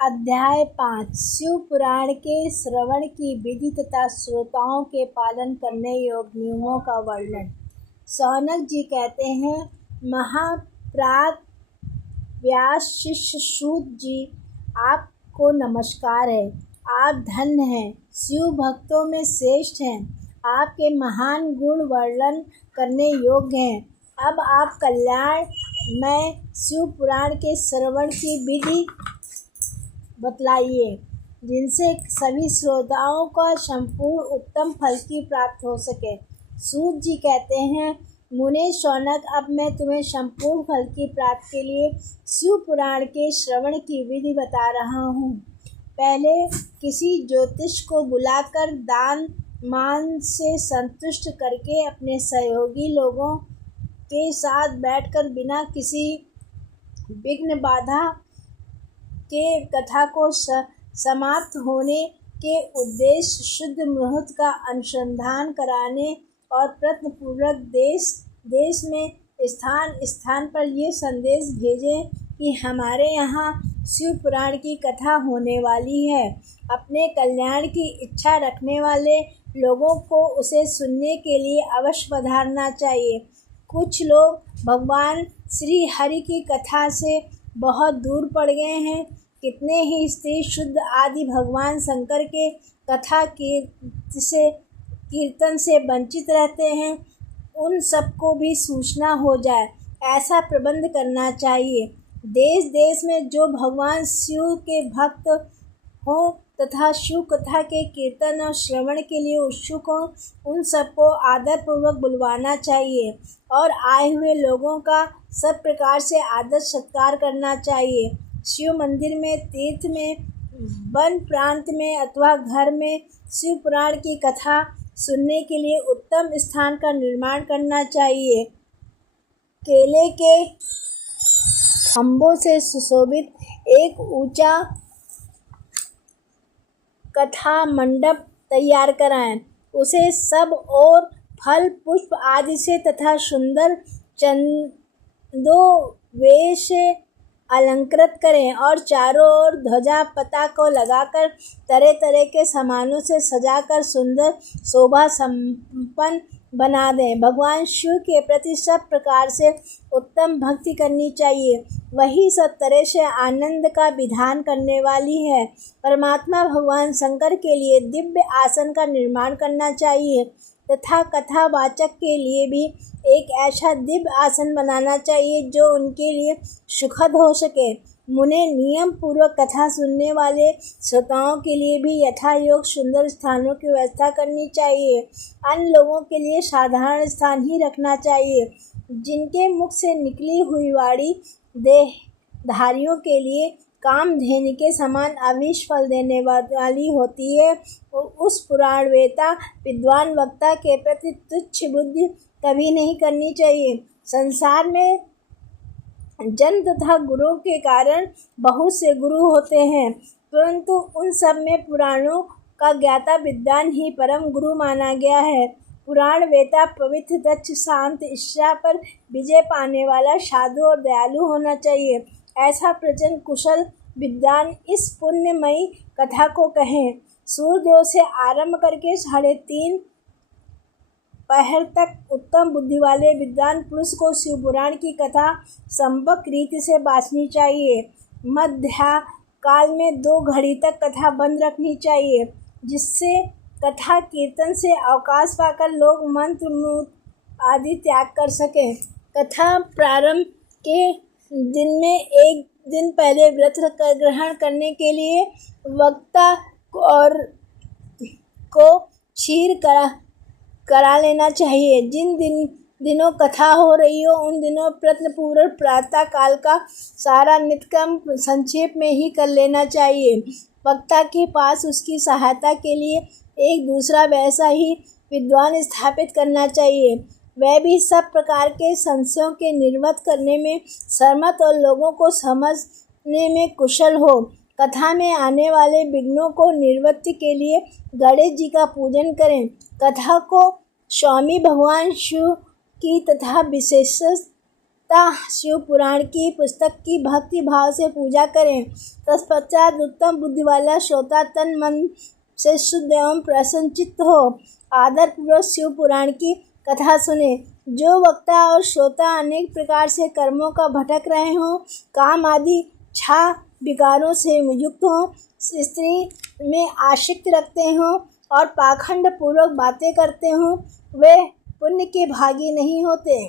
अध्याय 5 शिव पुराण के श्रवण की विधि तथा श्रोताओं के पालन करने योग्य नियमों का वर्णन। शौनक जी कहते हैं, महाप्राग व्यास शिष्य सूत जी, आपको नमस्कार है। आप धन्य हैं, शिव भक्तों में श्रेष्ठ हैं। आपके महान गुण वर्णन करने योग्य हैं। अब आप कल्याण में शिव पुराण के श्रवण की विधि बतलाइए, जिनसे सभी श्रोताओं को संपूर्ण उत्तम फल की प्राप्त हो सके। सूत जी कहते हैं, मुने शौनक, अब मैं तुम्हें संपूर्ण फल की प्राप्ति के लिए शिव पुराण के श्रवण की विधि बता रहा हूँ। पहले किसी ज्योतिष को बुलाकर दान मान से संतुष्ट करके अपने सहयोगी लोगों के साथ बैठकर बिना किसी विघ्न बाधा के कथा को समाप्त होने के उद्देश्य शुद्ध मुहूर्त का अनुसंधान कराने और प्रयत्नपूर्वक देश में स्थान पर ये संदेश भेजें कि हमारे यहाँ शिव पुराण की कथा होने वाली है। अपने कल्याण की इच्छा रखने वाले लोगों को उसे सुनने के लिए अवश्य पधारना चाहिए। कुछ लोग भगवान श्री हरि की कथा से बहुत दूर पड़ गए हैं। कितने ही स्त्री शुद्ध आदि भगवान शंकर के कथा कीर्तन से वंचित रहते हैं। उन सबको भी सूचना हो जाए, ऐसा प्रबंध करना चाहिए। देश देश में जो भगवान शिव के भक्त हों तथा शिव कथा के कीर्तन और श्रवण के लिए उत्सुक हों, उन सबको आदरपूर्वक बुलवाना चाहिए और आए हुए लोगों का सब प्रकार से आदर सत्कार करना चाहिए। शिव मंदिर में, तीर्थ में, वन प्रांत में अथवा घर में शिव पुराण की कथा सुनने के लिए उत्तम स्थान का निर्माण करना चाहिए। केले के खंभों से सुशोभित एक ऊंचा कथा मंडप तैयार कराएं। उसे सब और फल पुष्प आदि से तथा सुंदर चंदोवेश से अलंकृत करें और चारों ओर ध्वजा पताका लगाकर तरह तरह के सामानों से सजाकर सुंदर शोभा संपन्न बना दें। भगवान शिव के प्रति सब प्रकार से उत्तम भक्ति करनी चाहिए। वही सब तरह से आनंद का विधान करने वाली है। परमात्मा भगवान शंकर के लिए दिव्य आसन का निर्माण करना चाहिए तथा कथावाचक के लिए भी एक ऐसा दिव्य आसन बनाना चाहिए जो उनके लिए सुखद हो सके। मुने, नियम पूर्वक कथा सुनने वाले श्रोताओं के लिए भी यथायोग सुंदर स्थानों की व्यवस्था करनी चाहिए। अन्य लोगों के लिए साधारण स्थान ही रखना चाहिए। जिनके मुख से निकली हुई वाणी देहधारियों के लिए कामधेनु के समान अविष फल देने वाली होती है। उस पुराण वेता विद्वान वक्ता के प्रति तुच्छ बुद्धि कभी नहीं करनी चाहिए। संसार में जन्म तथा गुरुओं के कारण बहुत से गुरु होते हैं, परंतु उन सब में पुराणों का ज्ञाता विद्वान ही परम गुरु माना गया है। पुराण वेता पवित्र, दक्ष, शांत, ईर्ष्या पर विजय पाने वाला, साधु और दयालु होना चाहिए। ऐसा प्रचंड कुशल विद्वान इस पुण्यमयी कथा को कहें। सूर्योदय से आरंभ करके 3:30 पहर तक उत्तम बुद्धि वाले विद्वान पुरुष को शिव पुराण की कथा संपक रीति से बाँचनी चाहिए। मध्या काल में 2 घड़ी तक कथा बंद रखनी चाहिए, जिससे कथा कीर्तन से अवकाश पाकर लोग मंत्र मूत्र आदि त्याग कर सकें। कथा प्रारंभ के दिन में एक दिन पहले व्रत ग्रहण करने के लिए वक्ता को क्षीर करा लेना चाहिए। जिन दिनों कथा हो रही हो उन दिनों प्रयत्नपूर्वक प्रातः काल का सारा नित्यकर्म संक्षेप में ही कर लेना चाहिए। वक्ता के पास उसकी सहायता के लिए एक दूसरा वैसा ही विद्वान स्थापित करना चाहिए। वह भी सब प्रकार के संशयों के निर्वत करने में समर्थ और लोगों को समझने में कुशल हो। कथा में आने वाले विघ्नों को निवृत्ति के लिए गणेश जी का पूजन करें। कथा को स्वामी भगवान शिव की तथा विशेष तथा शिव पुराण की पुस्तक की भक्ति भाव से पूजा करें। तत्पश्चात उत्तम बुद्धि वाला श्रोता तन मन से शुद्ध एवं प्रसन्नचित्त हो आदर पूर्वक शिव पुराण की कथा सुने। जो वक्ता और श्रोता अनेक प्रकार से कर्मों का भटक रहे हों, काम आदि छा विकारों से युक्त हों, स्त्री में आसक्ति रखते हों और पाखंड पूर्वक बातें करते हों, वे पुण्य के भागी नहीं होते।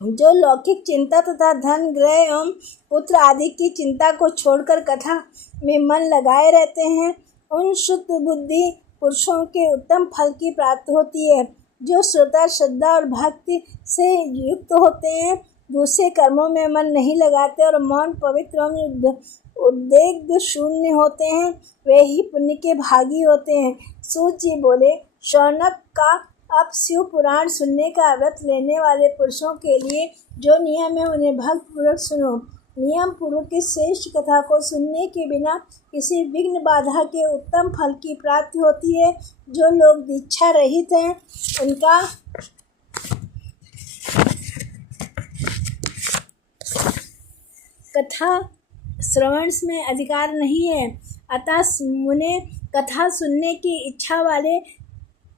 जो लौकिक चिंता तथा धन ग्रह एवं पुत्र आदि की चिंता को छोड़कर कथा में मन लगाए रहते हैं, उन शुद्ध बुद्धि पुरुषों के उत्तम फल की प्राप्ति होती है। जो श्रोता श्रद्धा और भक्ति से युक्त होते हैं, दूसरे कर्मों में मन नहीं लगाते और मौन पवित्र एवं उद्वेग शून्य होते हैं, वे ही पुण्य के भागी होते हैं। सूत जी बोले, शौनक का अब शिव पुराण सुनने का व्रत लेने वाले पुरुषों के लिए जो नियम है उन्हें भक्तिपूर्वक सुनो। नियम पूर्वक की श्रेष्ठ कथा को सुनने के बिना किसी विघ्न बाधा के उत्तम फल की प्राप्ति होती है। जो लोग दीक्षा रहित हैं उनका कथा श्रवण में अधिकार नहीं है। अतः मुने कथा सुनने की इच्छा वाले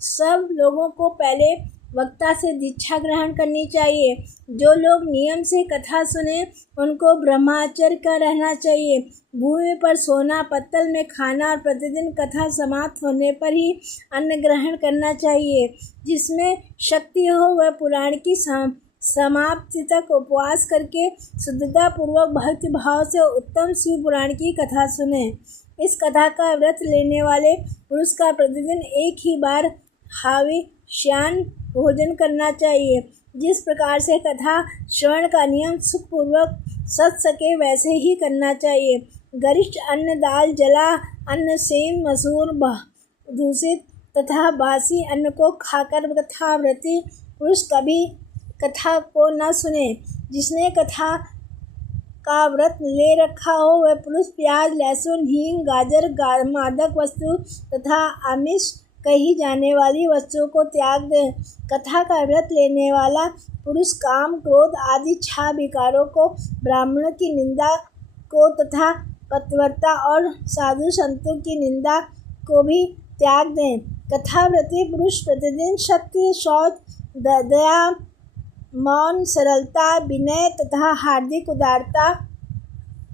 सब लोगों को पहले वक्ता से दीक्षा ग्रहण करनी चाहिए। जो लोग नियम से कथा सुने उनको ब्रह्मचर्य का रहना चाहिए। भूमि पर सोना, पत्तल में खाना और प्रतिदिन कथा समाप्त होने पर ही अन्न ग्रहण करना चाहिए। जिसमें शक्ति हो वह पुराण की समाप्ति तक उपवास करके शुद्धता पूर्वक भक्ति भाव से उत्तम शिव पुराण की कथा सुने। इस कथा का व्रत लेने वाले पुरुष का प्रतिदिन एक ही बार हविष्यान्न भोजन करना चाहिए। जिस प्रकार से कथा श्रवण का नियम सुखपूर्वक सध सके वैसे ही करना चाहिए। गरिष्ठ अन्न दाल जला अन्न सेम मसूर दूषित तथा बासी अन्न को खाकर कथाव्रती पुरुष कभी कथा को न सुने। जिसने कथा का व्रत ले रखा हो वह पुरुष प्याज, लहसुन, हींग, गाजर, मादक वस्तु तथा आमिष कही जाने वाली वस्तुओं को त्याग दे। कथा का व्रत लेने वाला पुरुष काम, क्रोध आदि छह विकारों को, ब्राह्मणों की निंदा को तथा पतिव्रता और साधु संतों की निंदा को भी त्याग दें। कथाव्रती पुरुष प्रतिदिन शक्ति, शौच, दया, मौन, सरलता, विनय तथा हार्दिक उदारता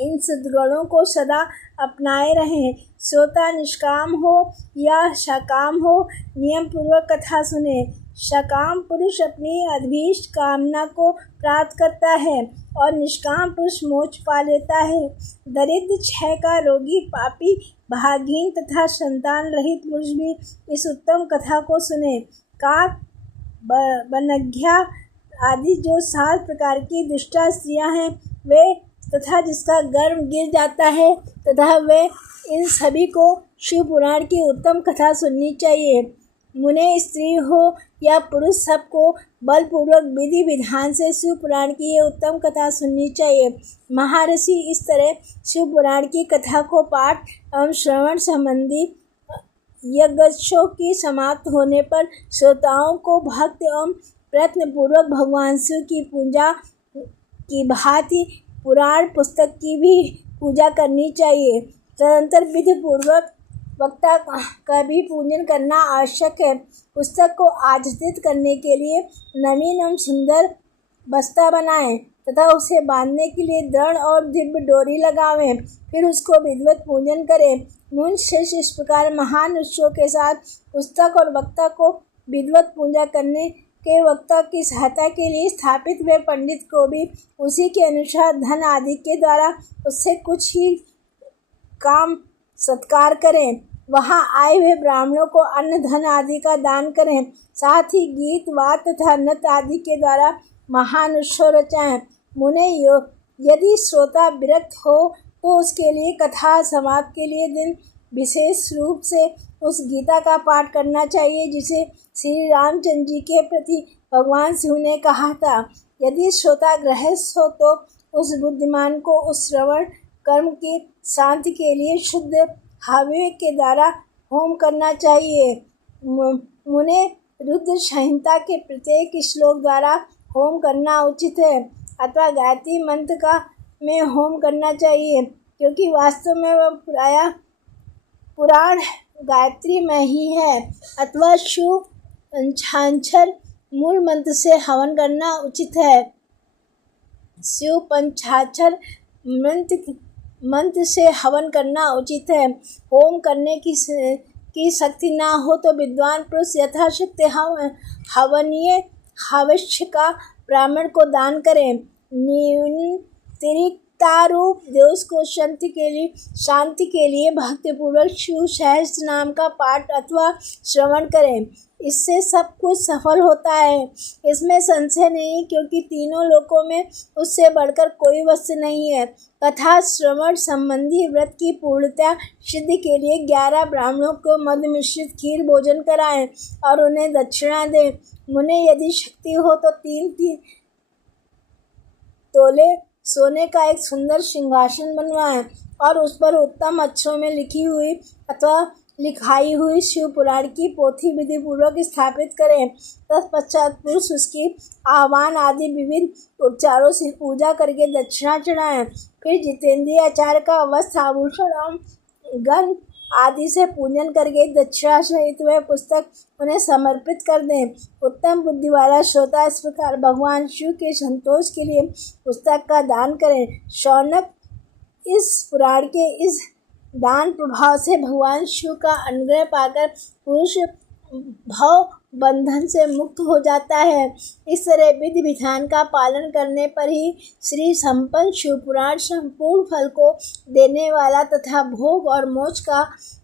इन सद्गुणों को सदा अपनाए रहें। श्रोता निष्काम हो या सकाम हो, नियम पूर्वक कथा सुने। सकाम पुरुष अपनी अभीष्ट कामना को प्राप्त करता है और निष्काम पुरुष मोक्ष पा लेता है। दरिद्र, क्षय का रोगी, पापी, भागहीन तथा संतान रहित पुरुष भी इस उत्तम कथा को सुने। काक, बनघ्या आदि जो 7 प्रकार की दुष्टा स्त्रियां हैं वे तथा जिसका गर्भ गिर जाता है तथा वे इन सभी को शिव पुराण की उत्तम कथा सुननी चाहिए। मुने स्त्री हो या पुरुष सबको बलपूर्वक विधि विधान से शिव पुराण की ये उत्तम कथा सुननी चाहिए। महर्षि इस तरह शिव पुराण की कथा को पाठ एवं श्रवण संबंधी यज्ञों की समाप्त होने पर श्रोताओं को भक्ति एवं प्रयत्न पूर्वक भगवान शिव की पूजा की भांति पुराण पुस्तक की भी पूजा करनी चाहिए। तदंतर विधि पूर्वक वक्ता का भी पूजन करना आवश्यक है। पुस्तक को आच्छादित करने के लिए नवीन एवं सुंदर बस्ता बनाएं तथा उसे बांधने के लिए दृढ़ और दिव्य डोरी लगावें। फिर उसको विधिवत पूजन करें। मुनि शिष्य इस प्रकार महान ऋषियों के साथ पुस्तक और वक्ता को विधिवत पूजा करने के वक्ता की सहायता के लिए स्थापित हुए पंडित को भी उसी के अनुसार धन आदि के द्वारा उससे कुछ ही काम सत्कार करें। वहां आए हुए ब्राह्मणों को अन्न धन आदि का दान करें। साथ ही गीत वाद तथा नृत्य आदि के द्वारा महान उत्सव रचाएं। मुने यदि श्रोता विरक्त हो तो उसके लिए कथा समाप्ति के लिए दिन विशेष रूप से उस गीता का पाठ करना चाहिए जिसे श्री रामचंद्र जी के प्रति भगवान शिव ने कहा था। यदि श्रोता गृहस्थ हो तो उस बुद्धिमान को उस श्रवण कर्म की शांति के लिए शुद्ध हव्य के द्वारा होम करना चाहिए। मुने रुद्र संहिता के प्रत्येक श्लोक द्वारा होम करना उचित है। अथवा गायत्री मंत्र का में होम करना चाहिए, क्योंकि वास्तव में वह पुराण गायत्री में ही है। अथवा शिव पंचाक्षर मूल मंत्र से हवन करना उचित है। शिव पंचाक्षर मंत्र से हवन करना उचित है। होम करने की शक्ति ना हो तो विद्वान पुरुष यथाशक्ति हवनीय हविष्य का ब्राह्मण को दान करें। तिरिक्तारूप दोष को शांति के लिए भक्तिपूर्वक शिव सहस्त्र नाम का पाठ अथवा श्रवण करें। इससे सब कुछ सफल होता है, इसमें संशय नहीं, क्योंकि तीनों लोकों में उससे बढ़कर कोई वस्तु नहीं है। कथा श्रवण संबंधी व्रत की पूर्णता सिद्धि के लिए 11 ब्राह्मणों को मधु मिश्रित खीर भोजन कराएं और उन्हें दक्षिणा दें। मुने यदि शक्ति हो तो 3 तोले सोने का एक सुंदर सिंहासन बनवाएं और उस पर उत्तम अक्षरों में लिखी हुई अथवा लिखाई हुई शिव पुराण की पोथी विधि पूर्वक स्थापित करें। तत्पश्चात पुरुष उसकी आह्वान आदि विविध उपचारों से पूजा करके दक्षिणा चढ़ाएं। फिर जितेंद्रिय आचार्य का वस्त्र आभूषण और गंध आदि से पूजन करके दक्षिणा सहित वह पुस्तक उन्हें समर्पित कर दें। उत्तम बुद्धि वाला श्रोता इस प्रकार भगवान शिव के संतोष के लिए पुस्तक का दान करें। शौनक इस पुराण के इस दान प्रभाव से भगवान शिव का अनुग्रह पाकर पुरुष भव बंधन से मुक्त हो जाता है। इस तरह विधि विधान का पालन करने पर ही श्री संपन्न शिव पुराण संपूर्ण फल को देने वाला तथा भोग और मोक्ष का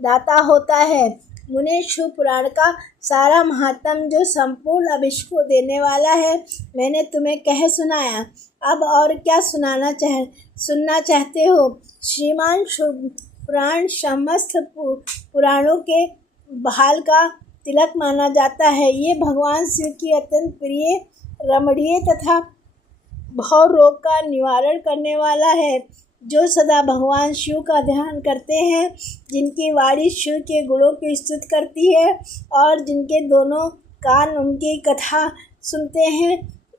दाता होता है। मुने शिव पुराण का सारा महात्म जो संपूर्ण अभिष्ट को देने वाला है मैंने तुम्हें कह सुनाया। अब और क्या सुनना चाहते हो? श्रीमान शिव पुराण समस्त पुराणों के बहाल का तिलक माना जाता है। ये भगवान शिव की अत्यंत प्रिय रमणीय तथा भव रोग का निवारण करने वाला है। जो सदा भगवान शिव का ध्यान करते हैं, जिनकी वाणी शिव के गुणों की स्तुति करती है और जिनके दोनों कान उनकी कथा सुनते हैं,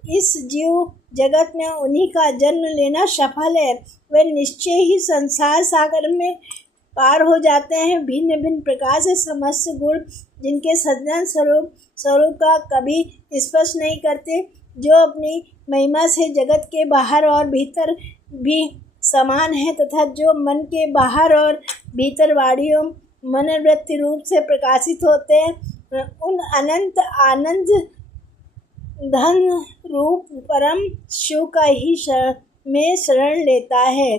इस जीव जगत में उन्हीं का जन्म लेना सफल है। वे निश्चय ही संसार सागर में पार हो जाते हैं। भिन्न भिन्न प्रकार से समस्त गुण जिनके सज्जन स्वरूप का कभी स्पर्श नहीं करते, जो अपनी महिमा से जगत के बाहर और भीतर भी समान है तथा जो मन के बाहर और भीतर वाणियों मनोवृत्ति रूप से प्रकाशित होते हैं, उन अनंत आनंद धन रूप परम शिव का ही में शरण लेता है।